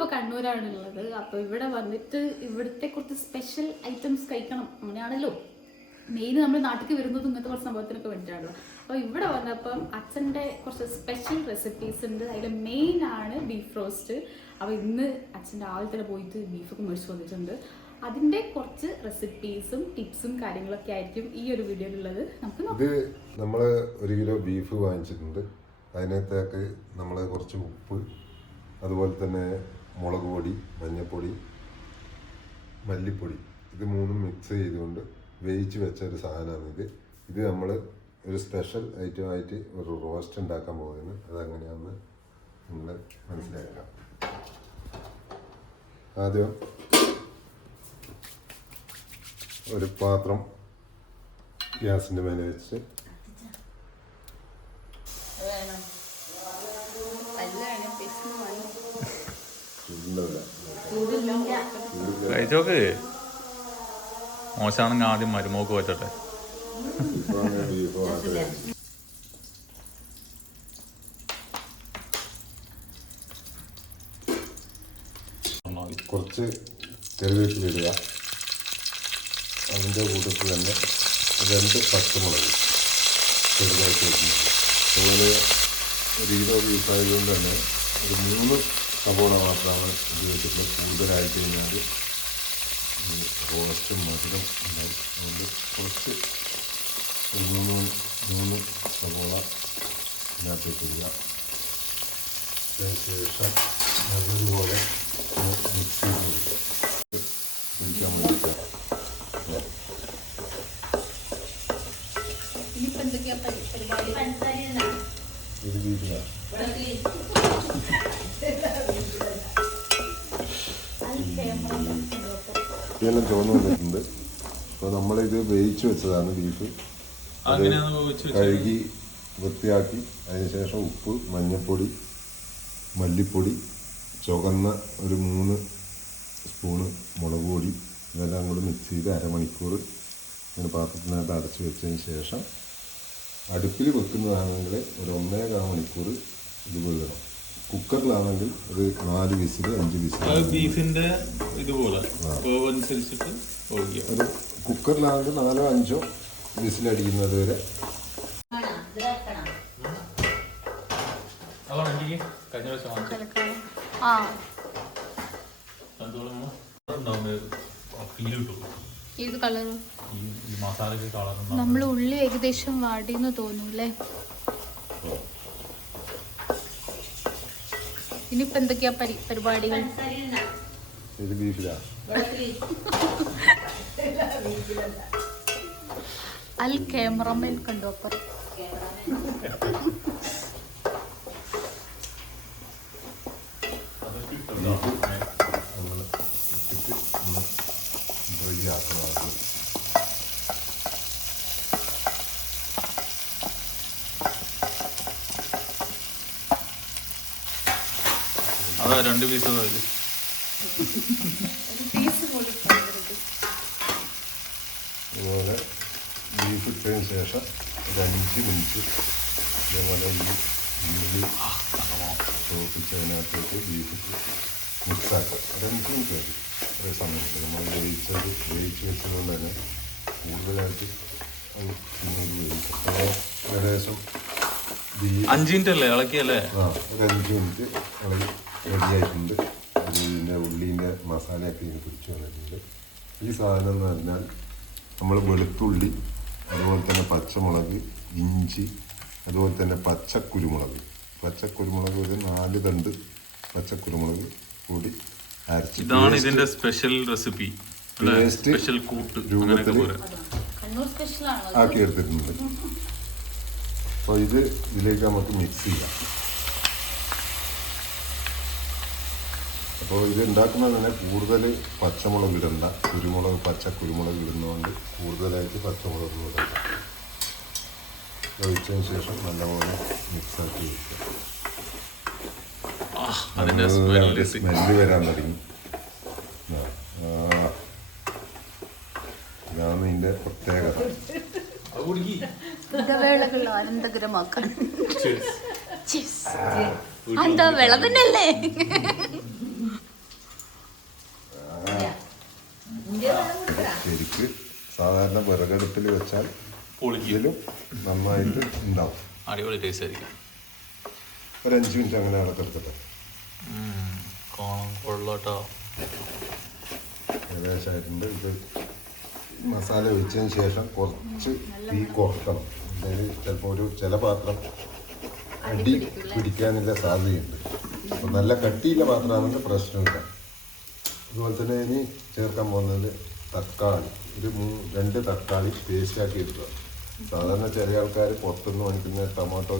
നമ്മളിപ്പോൾ കണ്ണൂരാണുള്ളത്. അപ്പോൾ ഇവിടെ വന്നിട്ട് ഇവിടുത്തെ കുറച്ച് സ്പെഷ്യൽ ഐറ്റംസ് കഴിക്കണം. അങ്ങനെയാണല്ലോ മെയിൻ നമ്മൾ നാട്ടിലേക്ക് വരുന്നത് ഇങ്ങനത്തെ കുറച്ച് സംഭവത്തിനൊക്കെ വേണ്ടിയിട്ടാണല്ലോ. അപ്പോൾ ഇവിടെ വന്നപ്പം അച്ഛൻ്റെ കുറച്ച് സ്പെഷ്യൽ റെസിപ്പീസ് ഉണ്ട്. അതിൽ മെയിൻ ആണ് ബീഫ് റോസ്റ്റ്. അപ്പോൾ ഇന്ന് അച്ഛൻ്റെ ആദ്യം തന്നെ പോയിട്ട് ബീഫൊക്കെ മേടിച്ച് വന്നിട്ടുണ്ട്. അതിൻ്റെ കുറച്ച് റെസിപ്പീസും ടിപ്സും കാര്യങ്ങളൊക്കെ ആയിരിക്കും ഈ ഒരു വീഡിയോയിലുള്ളത്. നമുക്ക് ഇത് നമ്മൾ 1 കിലോ ബീഫ് വാങ്ങിച്ചിട്ടുണ്ട്. അതിനകത്തേക്ക് നമ്മൾ കുറച്ച് ഉപ്പ്, അതുപോലെ തന്നെ മുളക് പൊടി, മഞ്ഞൾപ്പൊടി, മല്ലിപ്പൊടി, ഇത് മൂന്നും മിക്സ് ചെയ്തുകൊണ്ട് വേവിച്ച് വെച്ച ഒരു സാധനമാണ് ഇത് നമ്മൾ ഒരു സ്പെഷ്യൽ ഐറ്റമായിട്ട് ഒരു റോസ്റ്റ് ഉണ്ടാക്കാൻ പോകുന്നത്. അതെങ്ങനെയാണെന്ന് നിങ്ങൾ മനസ്സിലാക്കാം. ആദ്യം ഒരു പാത്രം ഗ്യാസിൻ്റെ മേലെ വെച്ച് കഴിച്ചോക്ക്. മോശമാണെങ്കിൽ ആദ്യം മരുമോക്ക് വെച്ചോട്ടെ. കുറച്ച് കറിവേപ്പില ഇടുക. അതിൻ്റെ കൂട്ടത്തിൽ തന്നെ 2 പച്ചമുളക് ചെറുതായിട്ട് വെക്കുന്നത്. അതുപോലെ 1 കിലോ ബീഫായതുകൊണ്ട് തന്നെ ഒരു 3 സവോള മാത്രമാണ് ഉപയോഗിച്ചിട്ടുള്ളത്. കൂടുതലായിട്ട് കഴിഞ്ഞാൽ റോസ്റ്റും മധുരം ഉണ്ടായി. അതുകൊണ്ട് കുറച്ച് ഒരു 3 സവോള ഇതിനകത്ത് ഇടുക. അതിനുശേഷം നല്ലതുപോലെ മിക്സ് ചെയ്ത് പിടിക്കാൻ വേണ്ടിയിട്ട് ഇത് വീട്ടിലാണ് ഇതെല്ലാം ചുവന്ന് വന്നിട്ടുണ്ട്. അപ്പോൾ നമ്മളിത് വേവിച്ച് വെച്ചതാണ് ബീഫ്. അത് കഴുകി വൃത്തിയാക്കി അതിനുശേഷം ഉപ്പ്, മഞ്ഞൾപ്പൊടി, മല്ലിപ്പൊടി, ചുവന്ന ഒരു 3 സ്പൂണ് മുളക് പൊടി, ഇതെല്ലാം കൂടി മിക്സ് ചെയ്ത് അരമണിക്കൂർ ഇങ്ങനെ പാത്രത്തിനകത്ത് അടച്ച് വെച്ചതിന് ശേഷം അടുപ്പിൽ വെക്കുന്നതാണെങ്കിൽ ഒരു 1.25 മണിക്കൂർ ഇത് വേകണം. കുക്കറിലാണെങ്കിൽ ഒരു 4 വിസിൽ 5 വിസിൽ. ബീഫിന്റെ ഇതുപോലെ ഒരു കുക്കറിലാണെങ്കിൽ 4 5 വിസിലടിക്കുന്നത് വരെ. നമ്മൾ ഉള്ളി ഏകദേശം വാടിയെന്ന് തോന്നൂല്ലേ. ഇനിയിപ്പോ എന്തൊക്കെയാ പരിപാടികൾ? ഇത് ബീഫിലാ അൽ ക്യാമറമാൻ കണ്ടോപ്പർ. അതാ 2 പീസ് അതുപോലെ ബീഫ് ഇട്ടതിന് ശേഷം ഒരു 5 മിനിറ്റ് ഇതേപോലെ ഉള്ളി ചോപ്പിച്ചതിനകത്തേക്ക് ബീഫ് മിക്സാക്കുക. ഒരു 5 മിനിറ്റ് മതി. അതേ സമയത്ത് നമ്മൾ വേവിച്ച് വെച്ചതുകൊണ്ട് തന്നെ കൂടുതലായിട്ട് അത് പിന്നീട് വേവിക്കും. അപ്പോൾ ഏകദേശം 5 മിനിറ്റ് അല്ലേ ഇളക്കിയല്ലേ? ഒരു 5 മിനിറ്റ് റെഡിയായിട്ടുണ്ട്. ഇതിൻ്റെ ഉള്ളീൻ്റെ മസാലയൊക്കെ ഇതിന് പിടിച്ച് വന്നിട്ടുണ്ട്. ഈ സാധനം എന്ന് പറഞ്ഞാൽ നമ്മൾ വെളുത്തുള്ളി, അതുപോലെ തന്നെ പച്ചമുളക്, ഇഞ്ചി, അതുപോലെ തന്നെ പച്ചക്കുരുമുളക് ഒരു 4 തണ്ട് പച്ചക്കുരുമുളക് കൂടി അരച്ച് ഇതാണ് ഇതിന്റെ സ്പെഷ്യൽ റെസിപ്പി. സ്പെഷ്യൽ കൂട്ട് രൂപത്തിൽ ആക്കി എടുത്തിട്ടുണ്ട്. അപ്പോൾ ഇതിലേക്ക് നമുക്ക് മിക്സ് ചെയ്യാം. അപ്പോൾ ഇത് ഉണ്ടാക്കുന്നത് തന്നെ കൂടുതൽ പച്ചമുളക് ഇടണ്ട. പച്ചക്കുരുമുളക് ഇടുന്നതുകൊണ്ട് കൂടുതലായിട്ട് പച്ചമുളക് ഇടണ്ട. ഒഴിച്ചതിന് ശേഷം നല്ലപോലെ മിക്സാക്കി വയ്ക്കുക. സ്മെല്ല് വരാൻ തുടങ്ങി. ഇതാണ് ഇതിൻ്റെ പ്രത്യേകത. അനന്തകരമാക്കാൻ എന്താ വെള്ളം തന്നെയല്ലേ? ശരിക്ക് സാധാരണ വിറകടുപ്പിൽ വെച്ചാൽ പൊളിക്കും. ഇതിലും നന്നായിട്ട് ഉണ്ടാവും. അടിപൊളി ടേസ്റ്റ് ആയിരിക്കും. ഒരു 5 മിനിറ്റ് അങ്ങനെ അടക്കെടുക്കട്ടെ. കൊള്ളോട്ടോ. ഏകദേശമായിട്ടുണ്ട്. ഇത് മസാല ഒഴിച്ചതിന് ശേഷം കുറച്ച് തീ കുറക്കണം. അതായത് ചിലപ്പോൾ ചില പാത്രം അടി പിടിക്കാനുള്ള സാധ്യതയുണ്ട്. അപ്പോൾ നല്ല കട്ടിയുള്ള പാത്രമാണെങ്കിൽ പ്രശ്നമില്ല. അതുപോലെ തന്നെ ഇനി ചേർക്കാൻ പോകുന്നത് തക്കാളി. 2 തക്കാളി പേസ്റ്റാക്കി എടുക്കുക. സാധാരണ ചില ആൾക്കാർ പുറത്തുനിന്ന് വാങ്ങിക്കുന്ന ടൊമാറ്റോ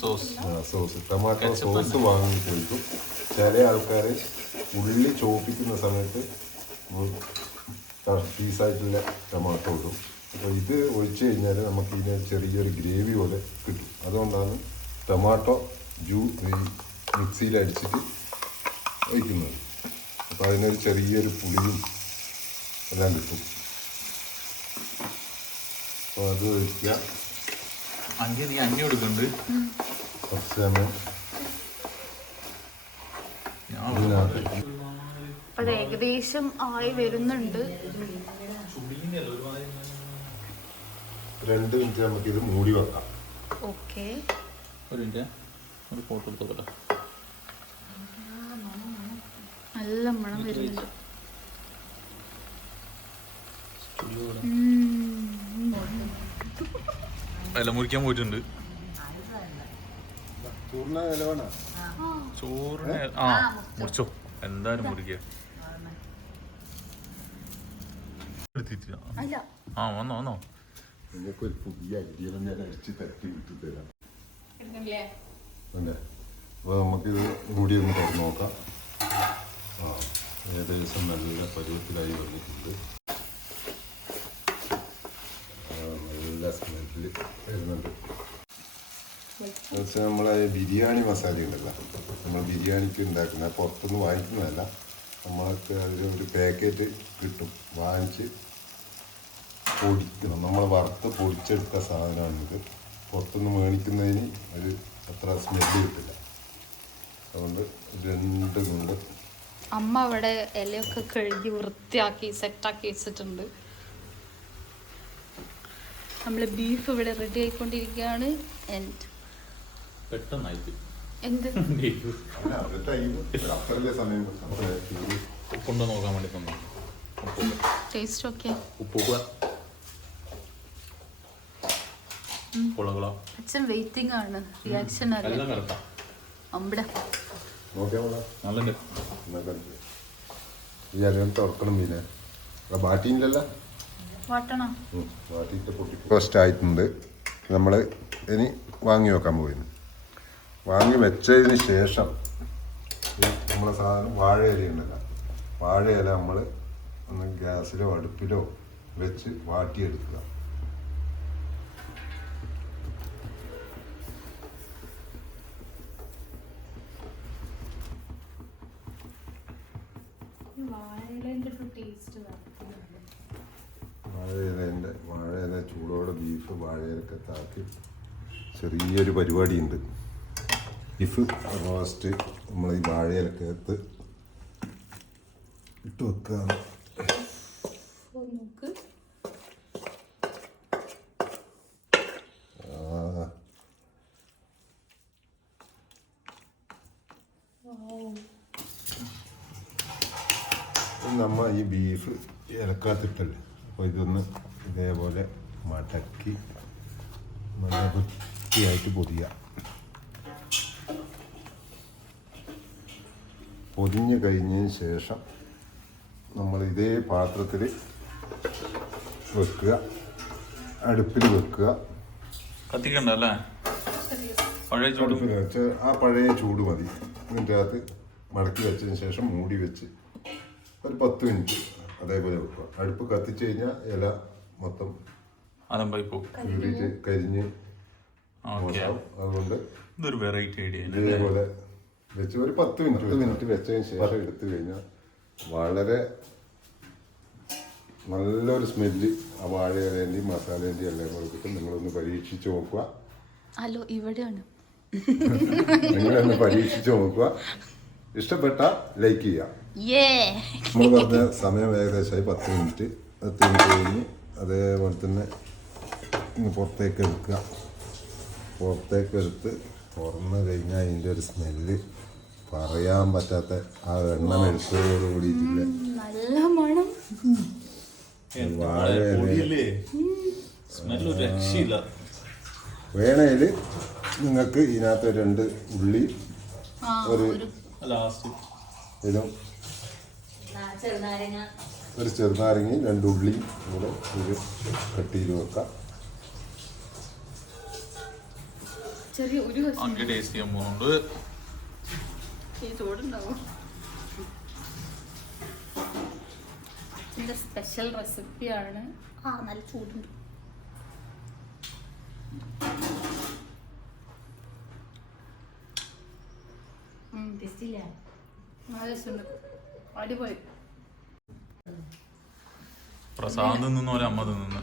സോസ് ടൊമാറ്റോ സോസ് വാങ്ങിക്കൊടുക്കും. ചില ആൾക്കാർ ഉള്ളി ചോപ്പിക്കുന്ന സമയത്ത് പീസായിട്ടുള്ള ടൊമാറ്റോ ഇടും. അപ്പോൾ ഇത് ഒഴിച്ച് കഴിഞ്ഞാൽ നമുക്ക് ഇതിന് ചെറിയൊരു ഗ്രേവി പോലെ കിട്ടും. അതുകൊണ്ടാണ് ടൊമാറ്റോ മിക്സിയിൽ അടിച്ചിട്ട് ഒഴിക്കുന്നത്. അപ്പോൾ അതിനൊരു ചെറിയൊരു പുളിയും എല്ലാം കിട്ടും. അപ്പോൾ അത് ഒഴിക്കുക. നീ അഞ്ഞി കൊടുക്കുന്നുണ്ട്. കുറച്ച് സമയം ഇതിനകത്ത് അത് ഏകദേശം ആയി വരുന്നുണ്ട്. 2 മിനിറ്റ് നമുക്കിത് മൂടി വെക്കാം. ഓക്കെ, ഒരു ഫോട്ടോ എടുത്തോട്ടെ. നല്ല മണം വരുന്നുണ്ട്. അല്ല മുറിക്കാൻ പോയിട്ടുണ്ട്. ചോറിന് മുറിച്ചോ, എന്തായാലും മുറിക്കുക. വന്നോ നിങ്ങൾക്ക് ഒരു പുതിയ ഐഡിയ ഞാൻ അടിച്ച് തട്ടി വിട്ടു തരാം. അല്ലേ? അപ്പോൾ നമുക്കിത് മൂടി ഒന്ന് തുറന്ന് നോക്കാം. ഏകദേശം നല്ല പരുവത്തിലായി വന്നിട്ടുണ്ട്. നല്ല സ്മെല്ല് വരുന്നുണ്ട്. എന്നുവെച്ചാൽ നമ്മളെ ബിരിയാണി മസാല ഉണ്ടല്ലോ, നമ്മൾ ബിരിയാണിക്ക് ഉണ്ടാക്കുന്ന പുറത്തുനിന്ന് വാങ്ങിക്കുന്നതല്ല, നമ്മൾക്ക് അതിലൊരു പാക്കറ്റ് കിട്ടും. വാങ്ങിച്ച് പൊടിക്കണം. നമ്മൾ വറുത്ത് പൊടിച്ചെടുത്ത സാധനമാണിത്. പുറത്തുനിന്ന് മേടിക്കുന്നതിന് ഒരു അത്ര സ്മെല്ല് കിട്ടില്ല. അതുകൊണ്ട് 2 കൊണ്ട് അമ്മ അവിടെ ഇലയൊക്കെ കഴുകി വൃത്തിയാക്കി സെറ്റാക്കി വെച്ചിട്ടുണ്ട്. നമ്മൾ ബീഫ് ഇവിടെ റെഡി ആയിക്കൊണ്ടിരിക്കുകയാണ്. എന്ത് ഉപ്പുണ്ടോ നോക്കാൻ വേണ്ടി തന്നെ. ടേസ്റ്റ് ഒക്കെ അച്ഛൻ വെയിറ്റിംഗ് ആണ്. റിയാക്ഷൻ അമ്പടെ തുറക്കണം. പിന്നെ ബാറ്റിയില്ലല്ലോ, ഫസ്റ്റ് ആയിട്ടുണ്ട്. നമ്മൾ ഇനി വാങ്ങി വെക്കാൻ പോയിരുന്നു. വാങ്ങി വെച്ചതിന് ശേഷം നമ്മളെ സാധനം വാഴയില ഉണ്ടല്ലോ, വാഴയില നമ്മൾ ഒന്ന് ഗ്യാസിലോ അടുപ്പിലോ വെച്ച് വാട്ടിയെടുക്കുക. വാഴയില ചൂടോടെ ബീഫ് വാഴയിലൊക്കെ താക്കി ചെറിയൊരു പരിപാടിയുണ്ട്. ബീഫ് റോസ്റ്റ് നമ്മൾ ഈ വാഴയിലക്കകത്ത് ഇട്ട് വെക്കുകയാണ്. നമ്മൾ ഈ ബീഫ് ഇലക്കകത്തിട്ടല്ലേ, അപ്പോൾ ഇതൊന്ന് ഇതേപോലെ മടക്കി നല്ല വൃത്തിയായിട്ട് പൊതിഞ്ഞ് കഴിഞ്ഞതിന് ശേഷം നമ്മൾ ഇതേ പാത്രത്തിൽ വെക്കുക, അടുപ്പിൽ വെക്കുക. കത്തിക്കണ്ടല്ലേ? ആ പഴയ ചൂട് മതി. ഇതിൻ്റെ അകത്ത് മടക്കി വെച്ചതിന് ശേഷം മൂടി വെച്ച് ഒരു 10 മിനിറ്റ് അതേപോലെ വെക്കുക. അടുപ്പ് കത്തിച്ച് കഴിഞ്ഞാൽ ഇല മൊത്തം കീറിയിട്ട് കരിഞ്ഞ് മോശമാവും. അതുകൊണ്ട് ഇതേപോലെ വെച്ച് ഒരു 10 മിനിറ്റ് വെച്ചതിന് ശേഷം എടുത്തു കഴിഞ്ഞാൽ വളരെ നല്ലൊരു സ്മെല്ല് ആ വാഴയിലേൻ്റെയും മസാലേൻ്റെയും എല്ലാം കൂടെ കിട്ടും. നിങ്ങളൊന്ന് പരീക്ഷിച്ച് നോക്കുക. നിങ്ങളൊന്ന് പരീക്ഷിച്ച് നോക്കുക. ഇഷ്ടപ്പെട്ടാൽ ലൈക്ക് ചെയ്യുക. നമ്മൾ പറഞ്ഞ സമയം ഏകദേശമായി 10 മിനിറ്റ്. 10 മിനിറ്റ് കഴിഞ്ഞ് അതേപോലെ തന്നെ പുറത്തേക്ക് എടുക്കുക. പുറത്തേക്ക് എടുത്ത് തുറന്ന് കഴിഞ്ഞാൽ അതിൻ്റെ ഒരു സ്മെല്ല് പറയാൻ പറ്റാത്ത ആ എണ്ണ മെഴുക്കോട് കൂടിയിട്ടില്ല. നല്ല മണം. വേണേല് നിങ്ങൾക്ക് ഇതിനകത്ത് 2 ഉള്ളി ഒരു ഇതും ഒരു ചെറുനാരങ്ങയും 2 ഉള്ളിയും കൂടെ ഇത് കട്ട് ചെയ്ത് വെക്കാം. ചെറിയ ഒരു ടേസ്റ്റ് ചെയ്യാൻ പോകുന്നുണ്ട്. ചൂടുണ്ടാവും. ഇതിന്റെ സ്പെഷ്യൽ റെസിപ്പിയാണ്. നല്ല ചൂടുണ്ട്. അടിപൊളി. പ്രസാദം തിന്നുന്ന പോലെ അമ്മ തിന്നുന്നു.